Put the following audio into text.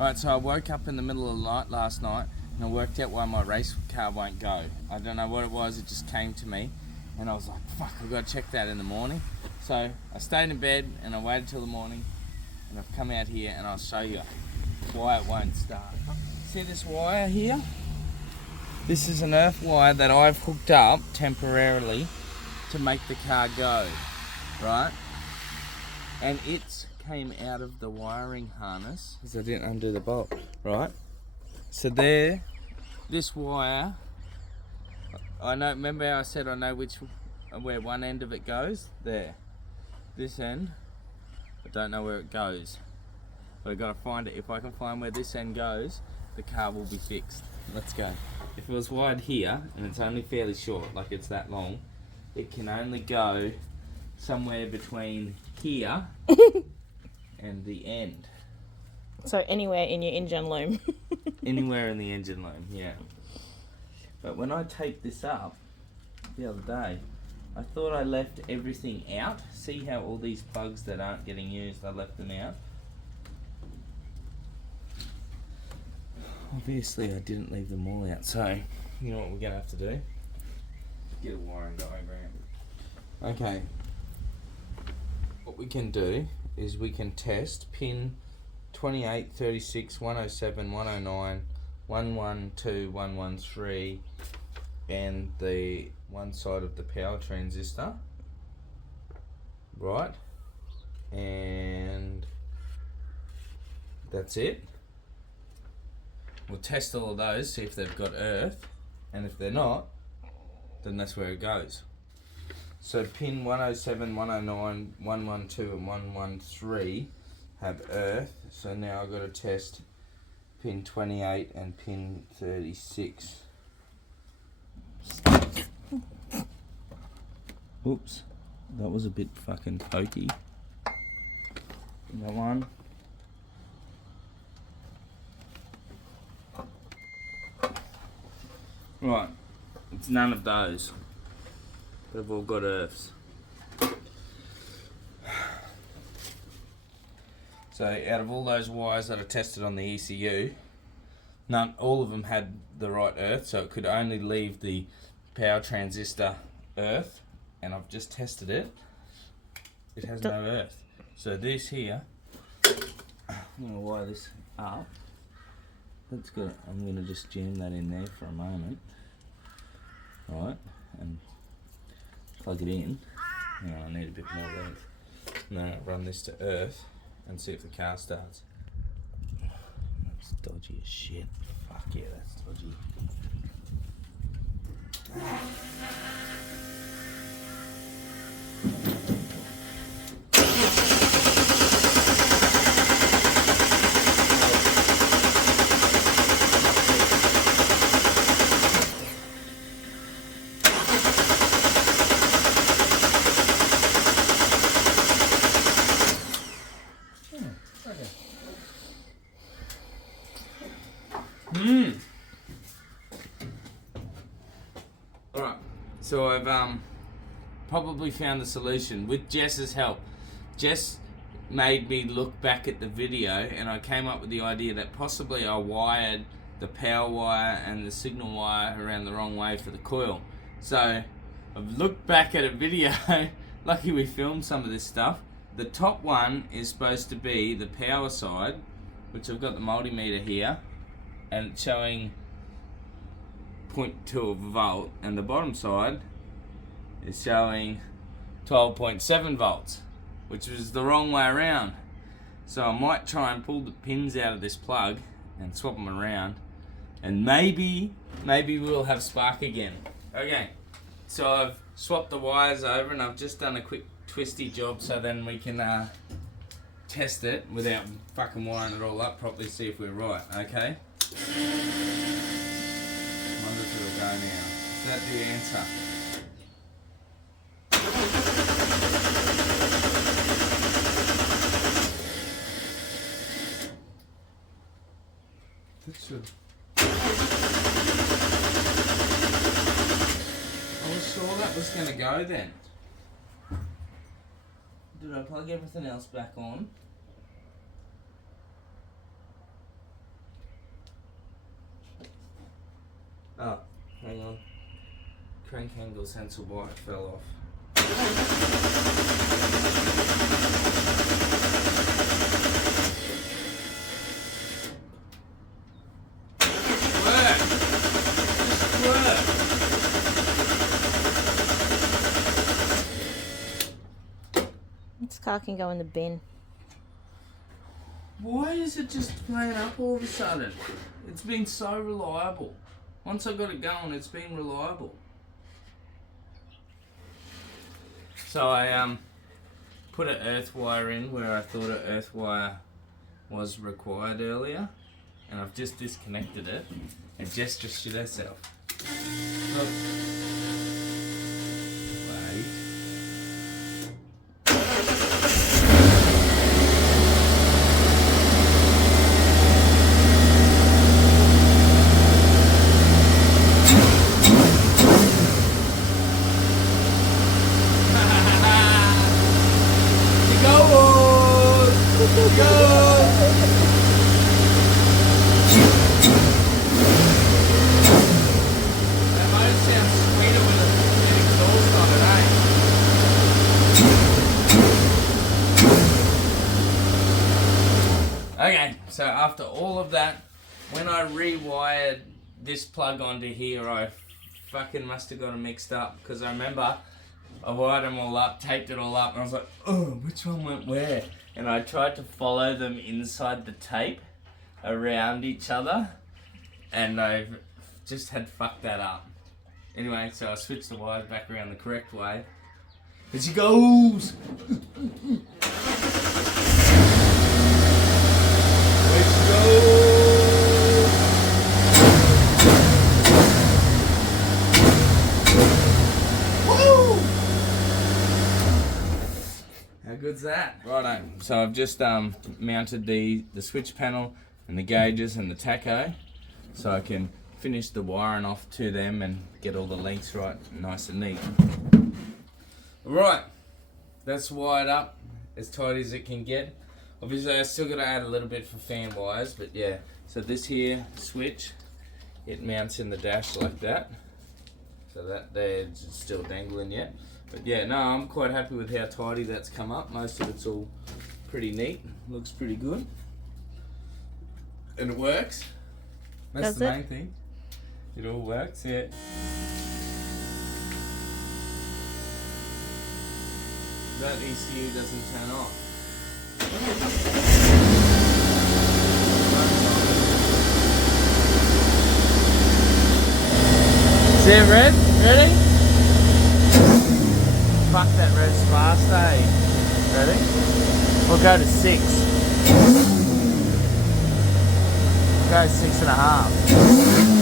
Alright, so I woke up in the middle of the night last night and I worked out why my race car won't go. I don't know what it was, it just came to me and I was like, fuck, I've got to check that in the morning. So I stayed in bed and I waited till the morning and I've come out here and I'll show you why it won't start. See this wire here? This is an earth wire that I've hooked up temporarily to make the car go, right? And it's came out of the wiring harness because I didn't undo the bolt, right? So there, this wire, I know, remember how I said I know where one end of it goes? There. This end, I don't know where it goes. But I've got to find it. If I can find where this end goes, the car will be fixed. Let's go. If it was wired here, and it's only fairly short, like it's that long, it can only go somewhere between here and the end. So anywhere in your engine loom. Anywhere in the engine loom, yeah. But when I taped this up the other day, I thought I left everything out. See how all these plugs that aren't getting used, I left them out? Obviously I didn't leave them all out, so you know what we're going to have to do? Get a wiring diagram. Okay. What we can do is we can test pin 28, 36, 107, 109, 112, 113 and the one side of the power transistor, right? And that's it. We'll test all of those, see if they've got earth, and if they're not, then that's where it goes. So pin 107, 109, 112 and 113 have earth, so now I've got to test pin 28 and pin 36. Oops, that was a bit fucking pokey. That one. Right, it's none of those. They've all got earths. So out of all those wires that I tested on the ECU, all of them had the right earth, so it could only leave the power transistor earth, and I've just tested it. It has no earth. So this here, I'm going to wire this up. That's good. I'm going to just jam that in there for a moment. Right, and plug it in. Hang on, I need a bit more length. And then I'll run this to earth and see if the car starts. That's dodgy as shit. Fuck yeah, that's dodgy. Alright, so I've probably found the solution with Jess's help. Jess made me look back at the video and I came up with the idea that possibly I wired the power wire and the signal wire around the wrong way for the coil. So I've looked back at a video, lucky we filmed some of this stuff. The top one is supposed to be the power side, which I've got the multimeter here, and it's showing 0.2 of a volt, and the bottom side is showing 12.7 volts, which was the wrong way around. So I might try and pull the pins out of this plug and swap them around, and maybe we'll have spark again. Okay, so I've swapped the wires over and I've just done a quick twisty job so then we can test it without fucking wiring it all up properly, see if we're right, okay? I wonder if it'll go now. Is that the answer? That should. I was sure that was going to go then. Did I plug everything else back on? Oh, hang on. Crank angle sensor wire fell off. Work! Just work! This car can go in the bin. Why is it just playing up all of a sudden? It's been so reliable. Once I got it going, it's been reliable. So I put an earth wire in where I thought an earth wire was required earlier, and I've just disconnected it, and Jess just shit herself. Look. Wait. Okay, so after all of that, when I rewired this plug onto here, I fucking must have got them mixed up, because I remember I wired them all up, taped it all up, and I was like, oh, which one went where? And I tried to follow them inside the tape around each other, and I just had fucked that up. Anyway, so I switched the wires back around the correct way. Here she goes! Let's go! Woo! How good's that? Righto, so I've just mounted the switch panel and the gauges and the tacho, so I can finish the wiring off to them and get all the lengths right, nice and neat. Right, that's wired up as tight as it can get. Obviously I still got to add a little bit for fan wires, but yeah. So this here switch, it mounts in the dash like that. So that there's still dangling yet. But yeah, no, I'm quite happy with how tidy that's come up. Most of it's all pretty neat, looks pretty good. And it works. That's the main thing. It all works, yeah. That ECU doesn't turn off. See it red? Ready? Fuck, that red's fast, eh? Ready? We'll go to 6. We'll go 6.5.